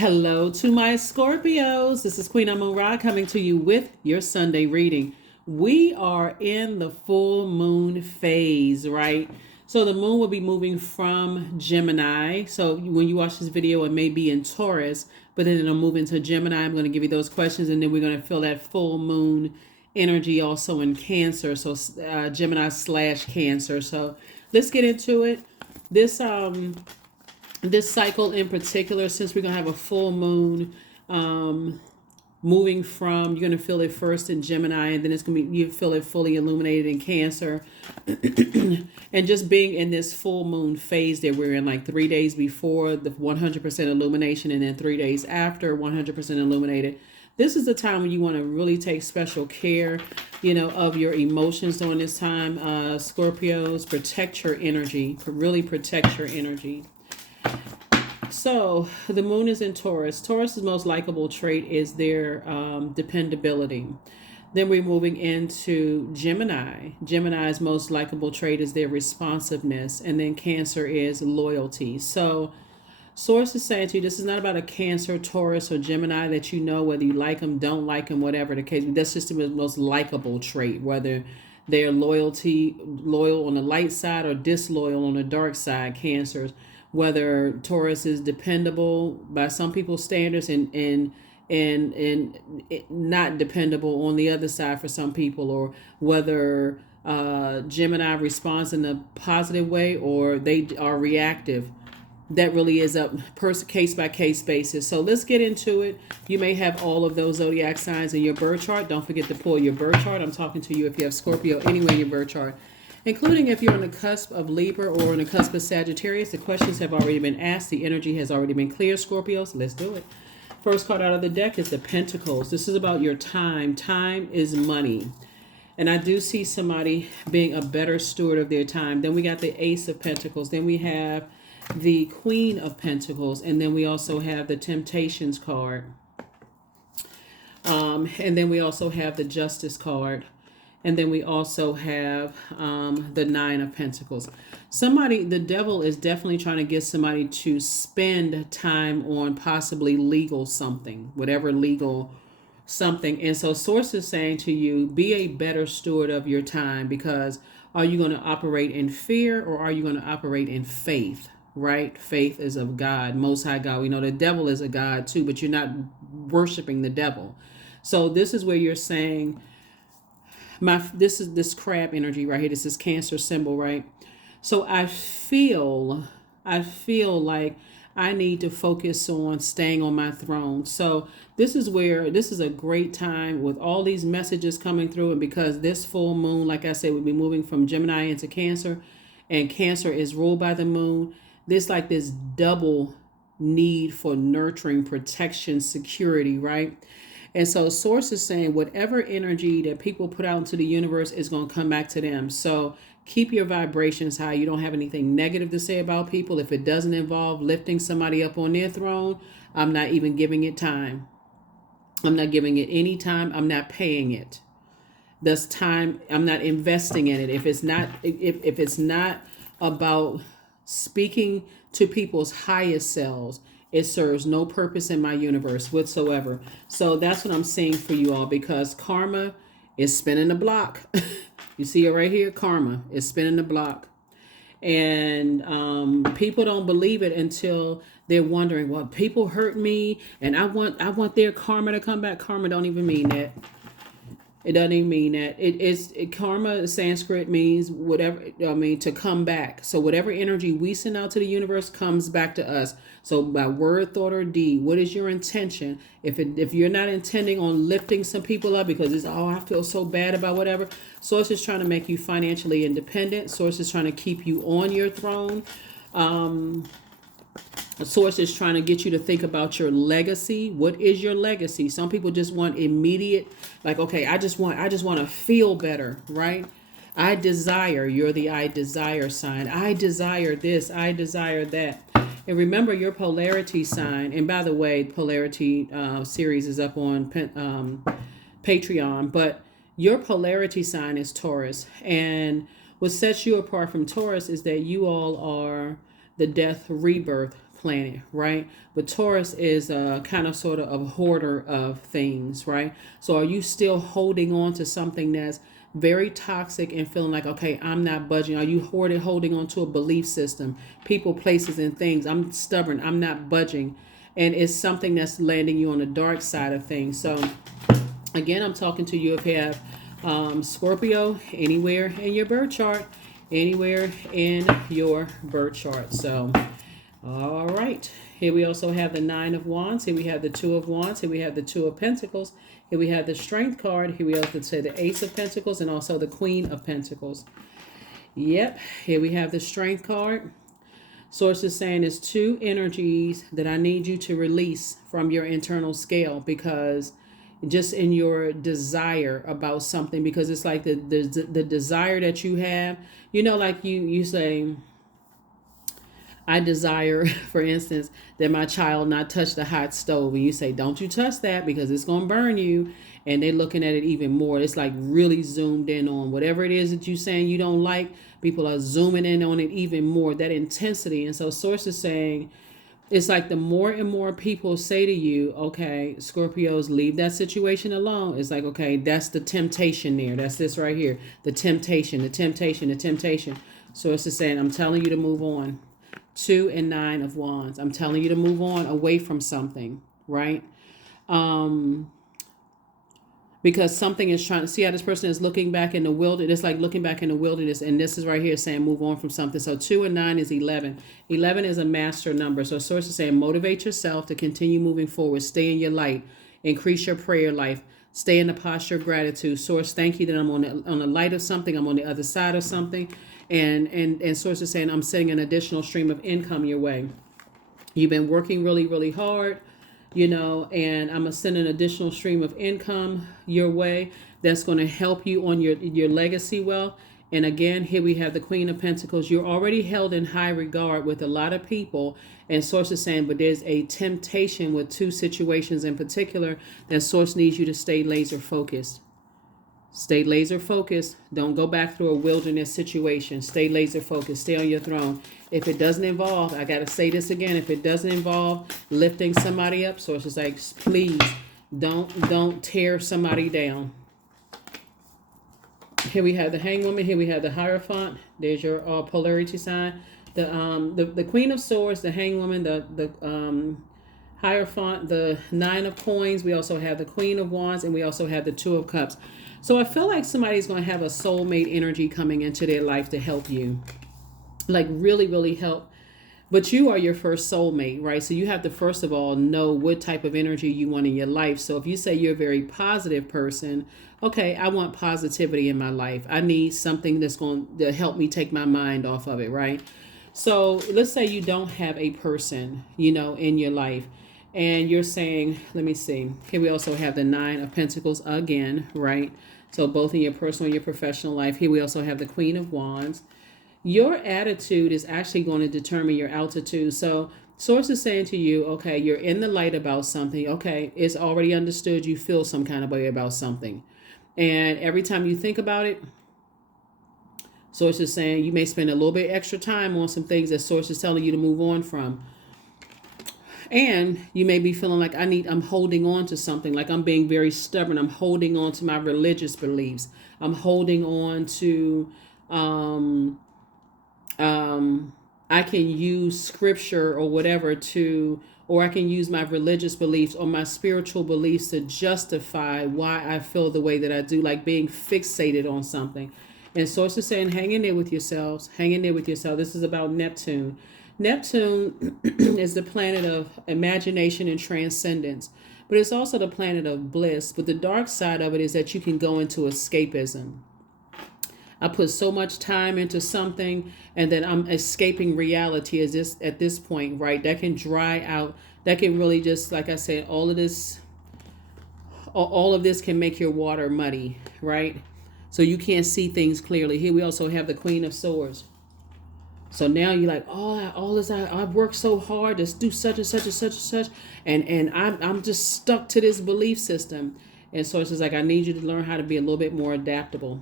Hello to my Scorpios. This is Queen Amun Ra coming to you with your Sunday reading. We are in the full moon phase, right? So the moon will be moving from Gemini. So when you watch this video, it may be in Taurus, but then it'll move into Gemini. I'm going to give you those questions, and then we're going to feel that full moon energy also in Cancer. So Gemini/Cancer. So let's get into it. This cycle in particular, since we're going to have a full moon moving from, you're going to feel it first in Gemini, and then it's going to be, you feel it fully illuminated in Cancer. And just being in this full moon phase that we're in, like 3 days before the 100% illumination, and then 3 days after 100% illuminated. This is the time when you want to really take special care, of your emotions during this time. Scorpios, protect your energy, really protect your energy. So the moon is in Taurus. Taurus's most likable trait is their dependability. Then we're moving into Gemini. Gemini's most likable trait is their responsiveness. And then Cancer is loyalty. So Source is saying to you, this is not about a Cancer, Taurus, or Gemini that you know whether you like them, don't like them, whatever the case. That's just the most likable trait, whether they're loyal on the light side or disloyal on the dark side, Cancers. Whether Taurus is dependable by some people's standards and not dependable on the other side for some people, or whether Gemini responds in a positive way or they are reactive. That really is a case by case basis. So let's get into it. You may have all of those zodiac signs in your birth chart. Don't forget to pull your birth chart. I'm talking to you if you have Scorpio anywhere in your birth chart, including if you're on the cusp of Libra or on the cusp of Sagittarius. The questions have already been asked. The energy has already been clear, Scorpio. So let's do it. First card out of the deck is the Pentacles. This is about your time. Time is money. And I do see somebody being a better steward of their time. Then we got the Ace of Pentacles. Then we have the Queen of Pentacles. And then we also have the Temptations card. And then we also have the Justice card. And then we also have the Nine of Pentacles. The devil is definitely trying to get somebody to spend time on possibly legal something, whatever legal something. And so Source is saying to you, be a better steward of your time, because are you going to operate in fear or are you going to operate in faith, right? Faith is of God, Most High God. We know the devil is a God too, but you're not worshiping the devil. So this is where you're saying, this is this crab energy right here. This is Cancer symbol, right? So I feel like I need to focus on staying on my throne. So this is a great time with all these messages coming through. And because this full moon, like I said, we'll be moving from Gemini into Cancer, and Cancer is ruled by the moon. There's like this double need for nurturing, protection, security, right? And so Source is saying whatever energy that people put out into the universe is going to come back to them. So keep your vibrations high. You don't have anything negative to say about people. If it doesn't involve lifting somebody up on their throne, I'm not even giving it time. I'm not giving it any time. I'm not paying it. This time, I'm not investing in it. If it's not about speaking to people's highest selves, it serves no purpose in my universe whatsoever. So that's what I'm saying for you all, because karma is spinning the block. You see it right here. Karma is spinning the block. And people don't believe it until they're wondering, well, people hurt me and I want their karma to come back. Karma don't even mean that. It doesn't even mean that. Karma, Sanskrit, means whatever, to come back. So whatever energy we send out to the universe comes back to us. So by word, thought, or deed, what is your intention? If you're not intending on lifting some people up because it's, I feel so bad about whatever, Source is trying to make you financially independent. Source is trying to keep you on your throne. Source is trying to get you to think about your legacy. What is your legacy? Some people just want immediate, like, okay, I just want to feel better, right? I desire, you're the I desire sign. I desire this, I desire that. And remember your polarity sign. And by the way, polarity series is up on Patreon, but your polarity sign is Taurus. And what sets you apart from Taurus is that you all are the death rebirth planet, right? But Taurus is a kind of sort of a hoarder of things, right? So are you still holding on to something that's very toxic and feeling like, okay, I'm not budging? Are you holding on to a belief system, people, places, and things? I'm stubborn, I'm not budging. And it's something that's landing you on the dark side of things. So again, I'm talking to you if you have Scorpio anywhere in your birth chart, anywhere in your birth chart. So, all right. Here we also have the Nine of Wands. Here we have the Two of Wands. Here we have the Two of Pentacles. Here we have the Strength card. Here we also say the Ace of Pentacles and also the Queen of Pentacles. Yep. Here we have the Strength card. Source is saying it's two energies that I need you to release from your internal scale, because just in your desire about something, because it's like the desire that you have, like you say, I desire, for instance, that my child not touch the hot stove, and you say, don't you touch that because it's going to burn you. And they're looking at it even more. It's like really zoomed in on whatever it is that you're saying you don't like. People are zooming in on it even more, that intensity. And so source is saying, it's like the more and more people say to you, okay, Scorpios, leave that situation alone. It's like, okay, that's the temptation there. That's this right here. The temptation, the temptation, the temptation. Source is saying, I'm telling you to move on. 2 and 9 of Wands. I'm telling you to move on away from something, right? Because something is trying to see how this person is looking back in the wilderness. It's like looking back in the wilderness. And this is right here saying move on from something. So 2 and 9 is 11. 11 is a master number. So source is saying motivate yourself to continue moving forward. Stay in your light. Increase your prayer life. Stay in the posture of gratitude. Source, thank you that I'm on the light of something. I'm on the other side of something. And source is saying I'm sending an additional stream of income your way. You've been working really, really hard. And I'm going to send an additional stream of income your way that's going to help you on your legacy wealth. And again, here we have the Queen of Pentacles. You're already held in high regard with a lot of people. And source is saying, but there's a temptation with two situations in particular that source needs you to stay laser focused. Stay laser focused. Don't go back through a wilderness situation. Stay laser focused. Stay on your throne. If it doesn't involve, I got to say this again, if it doesn't involve lifting somebody up, source is like, please don't tear somebody down. Here we have the Hangwoman. Here we have the Hierophant. There's your polarity sign. The Queen of Swords, the Hangwoman, the Hierophant, the Nine of Coins. We also have the Queen of Wands, and we also have the Two of Cups. So I feel like somebody's going to have a soulmate energy coming into their life to help you. Like really, really help. But you are your first soulmate, right? So you have to, first of all, know what type of energy you want in your life. So if you say you're a very positive person, okay, I want positivity in my life. I need something that's going to help me take my mind off of it, right? So let's say you don't have a person, in your life. And you're saying, let me see. Here we also have the Nine of Pentacles again, right? So both in your personal and your professional life. Here we also have the Queen of Wands. Your attitude is actually going to determine your altitude. So source is saying to you, okay, you're in the light about something. Okay, it's already understood you feel some kind of way about something. And every time you think about it, source is saying you may spend a little bit extra time on some things that source is telling you to move on from. And you may be feeling like I'm holding on to something, like I'm being very stubborn. I'm holding on to my religious beliefs. I'm holding on to, I can use scripture or whatever or I can use my religious beliefs or my spiritual beliefs to justify why I feel the way that I do, like being fixated on something. And source is saying, hang in there with yourselves. Hang in there with yourself. This is about Neptune. Neptune is the planet of imagination and transcendence, but it's also the planet of bliss. But the dark side of it is that you can go into escapism. I put so much time into something and then I'm escaping reality at this point, right? That can dry out. That can really just, like I said, all of this can make your water muddy, right? So you can't see things clearly. Here we also have the Queen of Swords. So now you're like, I've worked so hard to do such and such and such and such, and I'm just stuck to this belief system. And so it's like, I need you to learn how to be a little bit more adaptable.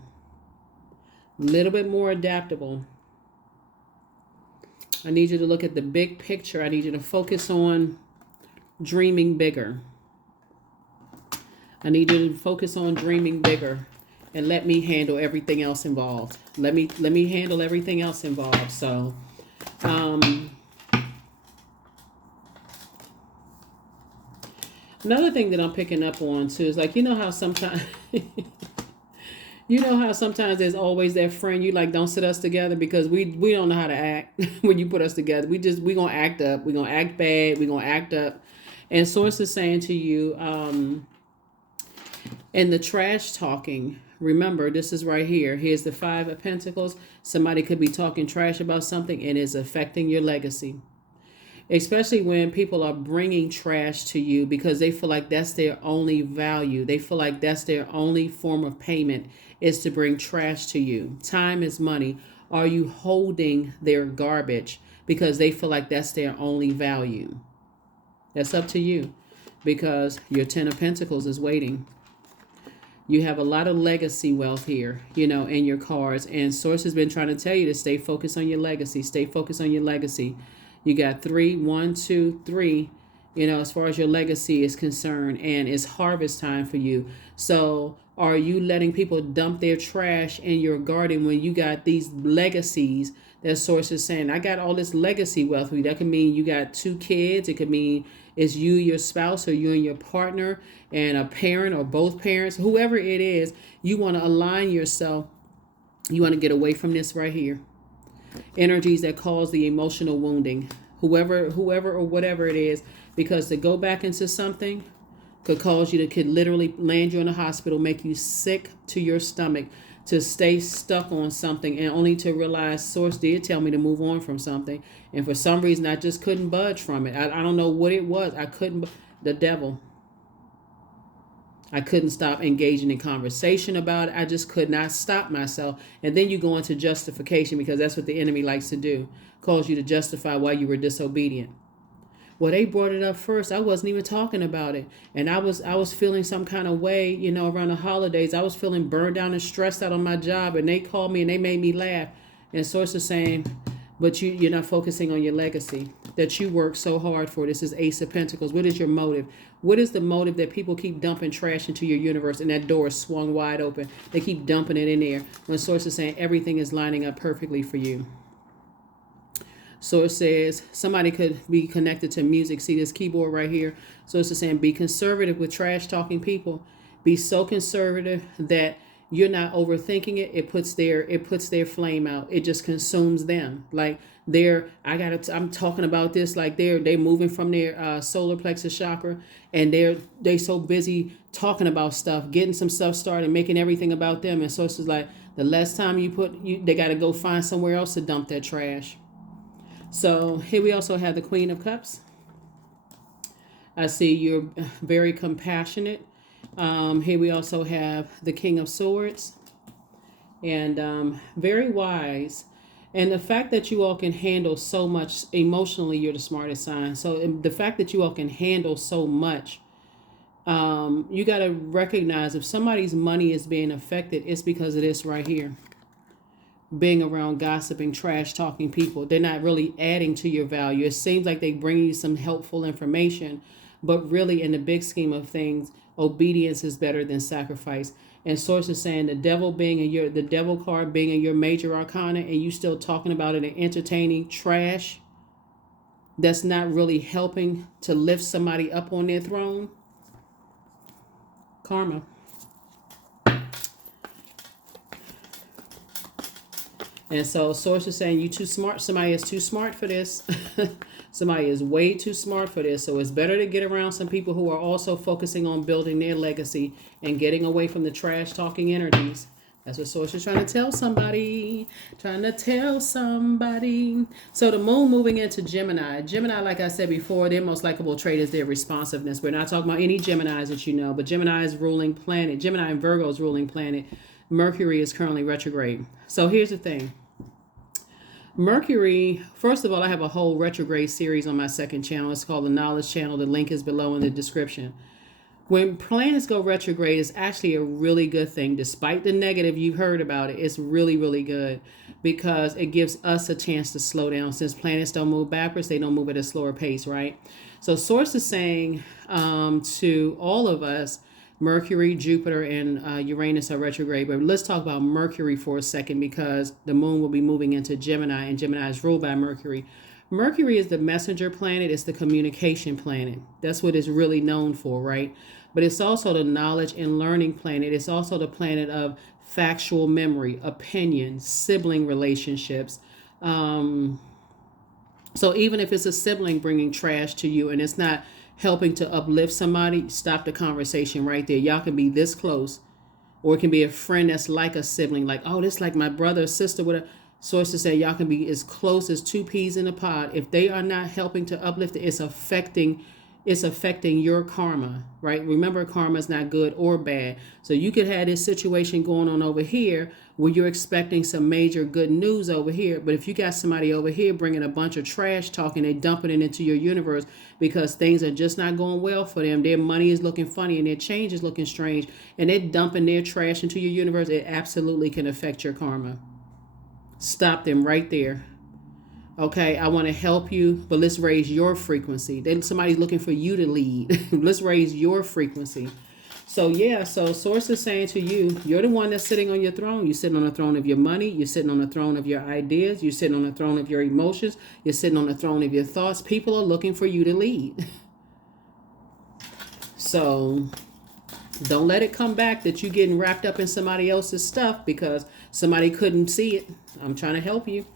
I need you to look at the big picture. I need you to focus on dreaming bigger. I need you to focus on dreaming bigger and let me handle everything else involved. Let me handle everything else involved. So, another thing that I'm picking up on too is like, you know how sometimes you know how sometimes there's always that friend you like, don't sit us together because we don't know how to act when you put us together. We gonna act up. We gonna act bad. We gonna act up. And Source is saying to you, in the trash talking, remember this is right here. Here's the 5 of Pentacles. Somebody could be talking trash about something and is affecting your legacy. Especially when people are bringing trash to you because they feel like that's their only value. They feel like that's their only form of payment is to bring trash to you. Time is money. Are you holding their garbage because they feel like that's their only value? That's up to you because your 10 of Pentacles is waiting. You have a lot of legacy wealth here, in your cards. And Source has been trying to tell you to stay focused on your legacy. Stay focused on your legacy. You got 3, 1, 2, 3, as far as your legacy is concerned. And it's harvest time for you. So are you letting people dump their trash in your garden when you got these legacies that Source is saying? I got all this legacy wealth. That could mean you got 2 kids. It could mean it's you, your spouse, or you and your partner, and a parent or both parents, whoever it is. You want to align yourself. You want to get away from this right here. Energies that cause the emotional wounding, whoever or whatever it is, because to go back into something could cause you to, could literally land you in a hospital, make you sick to your stomach, to stay stuck on something, and only to realize Source did tell me to move on from something, and for some reason I just couldn't budge from it. I don't know what it was. I couldn't. The devil. I couldn't stop engaging in conversation about it. I just could not stop myself. And then you go into justification because that's what the enemy likes to do. Cause you to justify why you were disobedient. Well, they brought it up first. I wasn't even talking about it. And I was feeling some kind of way, around the holidays. I was feeling burned down and stressed out on my job. And they called me and they made me laugh. And Source is saying, but you're not focusing on your legacy that you work so hard for. This is Ace of Pentacles. What is your motive? What is the motive that people keep dumping trash into your universe and that door is swung wide open? They keep dumping it in there when Source is saying everything is lining up perfectly for you. Source says somebody could be connected to music. See this keyboard right here? Source is saying be conservative with trash talking people. Be so conservative that you're not overthinking it. It puts their flame out. It just consumes them. Like I'm talking about this like they're moving from their solar plexus chakra, and they so busy talking about stuff, getting some stuff started, making everything about them. And so it's just like the less time they got to go find somewhere else to dump that trash. So here we also have the Queen of Cups. I see you're very compassionate. Here we also have the King of Swords, and very wise. And the fact that you all can handle so much emotionally, you're the smartest sign. So the fact that you all can handle so much, you got to recognize if somebody's money is being affected, it's because of this right here. Being around gossiping, trash talking people. They're not really adding to your value. It seems like they bring you some helpful information, but really in the big scheme of things, obedience is better than sacrifice. And Source is saying the devil card being in your major arcana, and you still talking about it and entertaining trash that's not really helping to lift somebody up on their throne. Karma. And so Source is saying you too smart. Somebody is too smart for this. Somebody is way too smart for this. So it's better to get around some people who are also focusing on building their legacy and getting away from the trash talking energies. That's what Source is trying to tell somebody. So the moon moving into Gemini. Gemini, like I said before, their most likable trait is their responsiveness. We're not talking about any Geminis that you know, but Gemini is ruling planet. Gemini and Virgo is ruling planet. Mercury is currently retrograde. So here's the thing. Mercury, first of all, I have a whole retrograde series on my second channel. It's called the Knowledge Channel. The link is below in the description. When planets go retrograde, it's actually a really good thing. Despite the negative you've heard about it, it's really, really good because it gives us a chance to slow down. Since planets don't move backwards, they don't move at a slower pace, right? So Source is saying to all of us, Mercury, Jupiter, and Uranus are retrograde. But let's talk about Mercury for a second because the moon will be moving into Gemini, and Gemini is ruled by Mercury. Mercury is the messenger planet. It's the communication planet. That's what it's really known for, right? But it's also the knowledge and learning planet. It's also the planet of factual memory, opinion, sibling relationships. So even if it's a sibling bringing trash to you and it's not helping to uplift somebody, stop the conversation right there. Y'all can be this close, or it can be a friend that's like a sibling, like, oh, this like my brother or sister, whatever. Sources say y'all can be as close as two peas in a pod. If they are not helping to uplift it, it's affecting your karma, right? Remember, karma is not good or bad. So you could have this situation going on over here where you're expecting some major good news over here. But if you got somebody over here bringing a bunch of trash talking, they dumping it into your universe because things are just not going well for them. Their money is looking funny and their change is looking strange, and they're dumping their trash into your universe. It absolutely can affect your karma. Stop them right there. Okay, I want to help you, but let's raise your frequency. Then somebody's looking for you to lead. Let's raise your frequency. So yeah, so Source is saying to you, you're the one that's sitting on your throne. You're sitting on the throne of your money. You're sitting on the throne of your ideas. You're sitting on the throne of your emotions. You're sitting on the throne of your thoughts. People are looking for you to lead. So don't let it come back that you're getting wrapped up in somebody else's stuff because somebody couldn't see it. I'm trying to help you.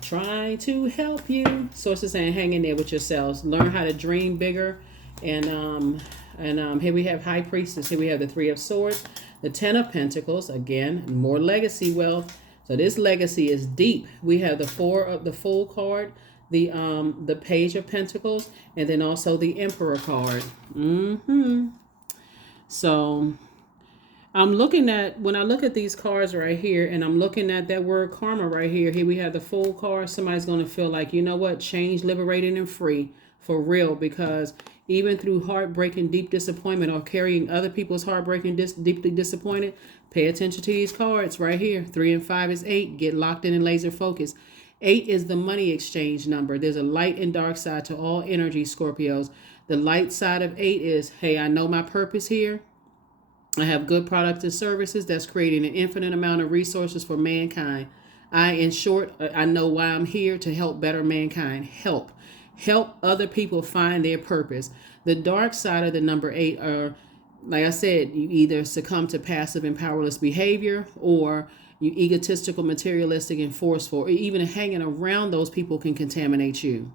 Trying to help you. Source is saying, hang in there with yourselves. Learn how to dream bigger. And here we have High Priestess. Here we have the Three of Swords, the Ten of Pentacles. Again, more legacy wealth. So this legacy is deep. We have the Four of the Fool card, the Page of Pentacles, and then also the Emperor card. So I'm looking at, when I look at these cards right here, and I'm looking at that word karma right here. Here we have the Fool card. Somebody's going to feel like, you know what, change, liberated, and free for real, because even through heartbreaking, deep disappointment, or carrying other people's heartbreaking, deeply disappointed, pay attention to these cards right here. 3 and 5 is 8. Get locked in and laser focus. 8 is the money exchange number. There's a light and dark side to all energy, Scorpios. The light side of 8 is, hey, I know my purpose here. I have good products and services that's creating an infinite amount of resources for mankind. In short, I know why I'm here, to help better mankind. Help other people find their purpose. The dark side of the number 8 are, like I said, you either succumb to passive and powerless behavior, or you egotistical, materialistic, and forceful, or even hanging around those people can contaminate you.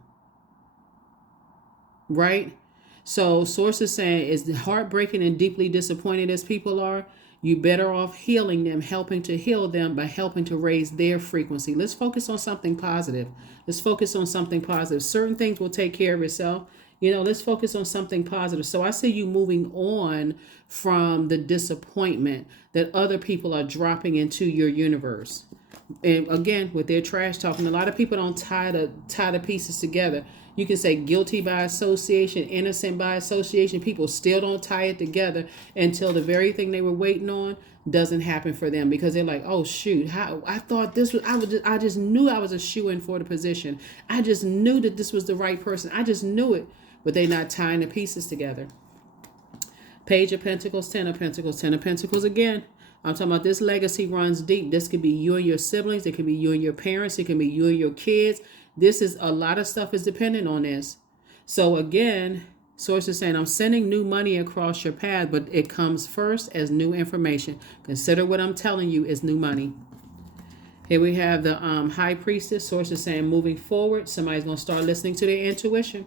Right? So Source is saying, as heartbreaking and deeply disappointed as people are, you better off healing them, helping to heal them by helping to raise their frequency. Let's focus on something positive. Let's focus on something positive. Certain things will take care of itself. Let's focus on something positive. So I see you moving on from the disappointment that other people are dropping into your universe. And again, with their trash talking, a lot of people don't tie the pieces together. You can say guilty by association, innocent by association. People still don't tie it together until the very thing they were waiting on doesn't happen for them, because they're like, oh shoot, how I thought this was, I just knew I was a shoo-in for the position. I just knew that this was the right person. I just knew it, but they're not tying the pieces together. Page of Pentacles, 10 of Pentacles, 10 of Pentacles again. I'm talking about this legacy runs deep. This could be you and your siblings. It could be you and your parents. It can be you and your kids. This is a lot of stuff is dependent on this. So again, Source is saying, I'm sending new money across your path, but it comes first as new information. Consider what I'm telling you is new money. Here we have the High Priestess. Source is saying, moving forward, somebody's going to start listening to their intuition.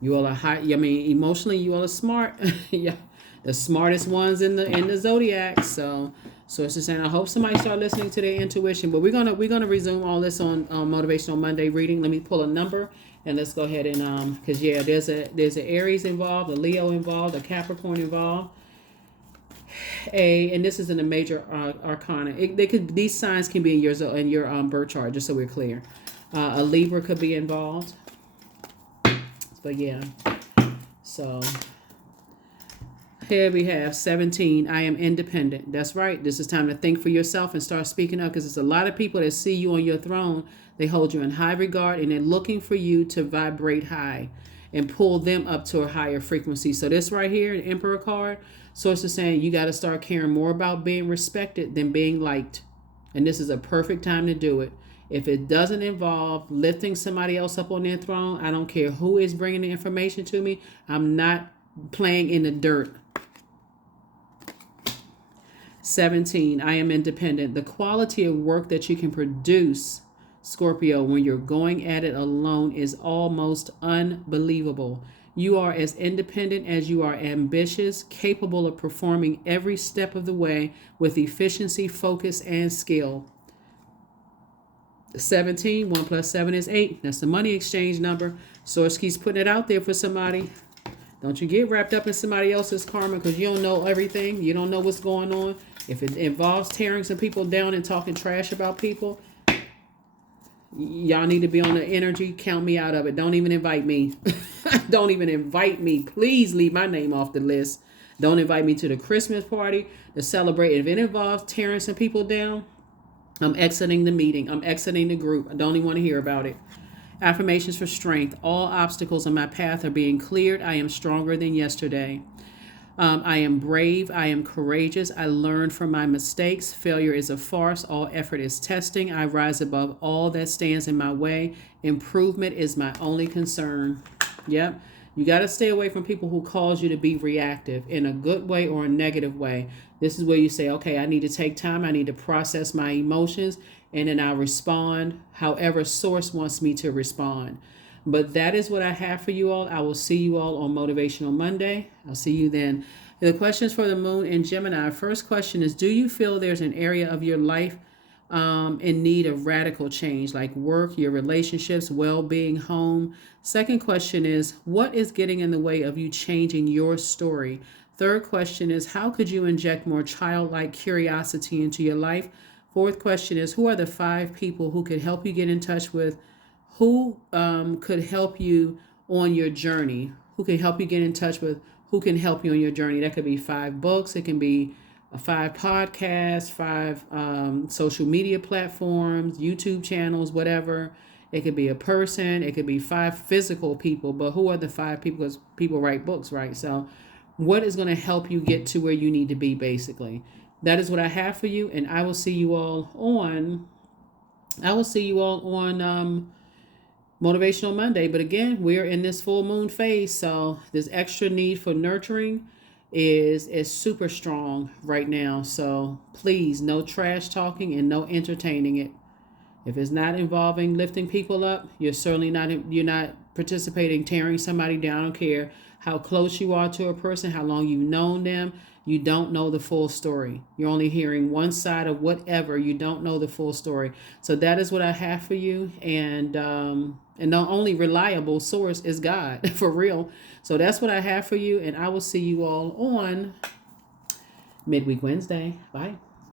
You all are emotionally, you all are smart. Yeah, the smartest ones in the Zodiac. So Source is saying, I hope somebody start listening to their intuition. But we're gonna resume all this on Motivational Monday reading. Let me pull a number and let's go ahead and because yeah, there's an Aries involved, a Leo involved, a Capricorn involved, and this is in the major arcana. These signs can be in your birth chart, just so we're clear. A Libra could be involved. But yeah, so Here we have 17. I am independent. That's right. This is time to think for yourself and start speaking up, because there's a lot of people that see you on your throne. They hold you in high regard and they're looking for you to vibrate high and pull them up to a higher frequency. So this right here, the Emperor card, source is saying you got to start caring more about being respected than being liked. And this is a perfect time to do it. If it doesn't involve lifting somebody else up on their throne, I don't care who is bringing the information to me. I'm not playing in the dirt. 17. I am independent. The quality of work that you can produce, Scorpio, when you're going at it alone is almost unbelievable. You are as independent as you are ambitious, capable of performing every step of the way with efficiency, focus, and skill. 17, 1 plus 7 is 8. That's the money exchange number. Source keeps putting it out there for somebody. Don't you get wrapped up in somebody else's karma, because you don't know everything. You don't know what's going on. If it involves tearing some people down and talking trash about people, y'all need to be on the energy. Count me out of it. Don't even invite me. Don't even invite me. Please leave my name off the list. Don't invite me to the Christmas party to celebrate. If it involves tearing some people down, I'm exiting the meeting. I'm exiting the group. I don't even want to hear about it. Affirmations for strength. All obstacles on my path are being cleared. I am stronger than yesterday. I am brave. I am courageous. I learn from my mistakes. Failure is a farce. All effort is testing. I rise above all that stands in my way. Improvement is my only concern. Yep. You got to stay away from people who cause you to be reactive in a good way or a negative way. This is where you say, okay, I need to take time. I need to process my emotions, and then I'll respond however source wants me to respond. But that is what I have for you all. I will see you all on Motivational Monday. I'll see you then. The questions for the moon in Gemini. First question is, do you feel there's an area of your life in need of radical change, like work, your relationships, well-being, home? Second question is, what is getting in the way of you changing your story? Third question is, how could you inject more childlike curiosity into your life? Fourth question is, who are the 5 people who could help you get in touch with, who could help you on your journey, who can help you get in touch with, who can help you on your journey? That could be 5 books. It can be 5 podcasts, 5 social media platforms, YouTube channels, whatever. It could be a person. It could be 5 physical people. But who are the 5 people? Because people write books, right? So what is going to help you get to where you need to be, basically? That is what I have for you. And I will see you all on Motivational Monday. But again, we're in this full moon phase, so this extra need for nurturing is super strong right now. So please, no trash talking and no entertaining it. If it's not involving lifting people up, you're not participating tearing somebody down. I don't care how close you are to a person, how long you've known them. You don't know the full story. You're only hearing one side of whatever. You don't know the full story. So that is what I have for you. And the only reliable source is God, for real. So that's what I have for you. And I will see you all on Midweek Wednesday. Bye.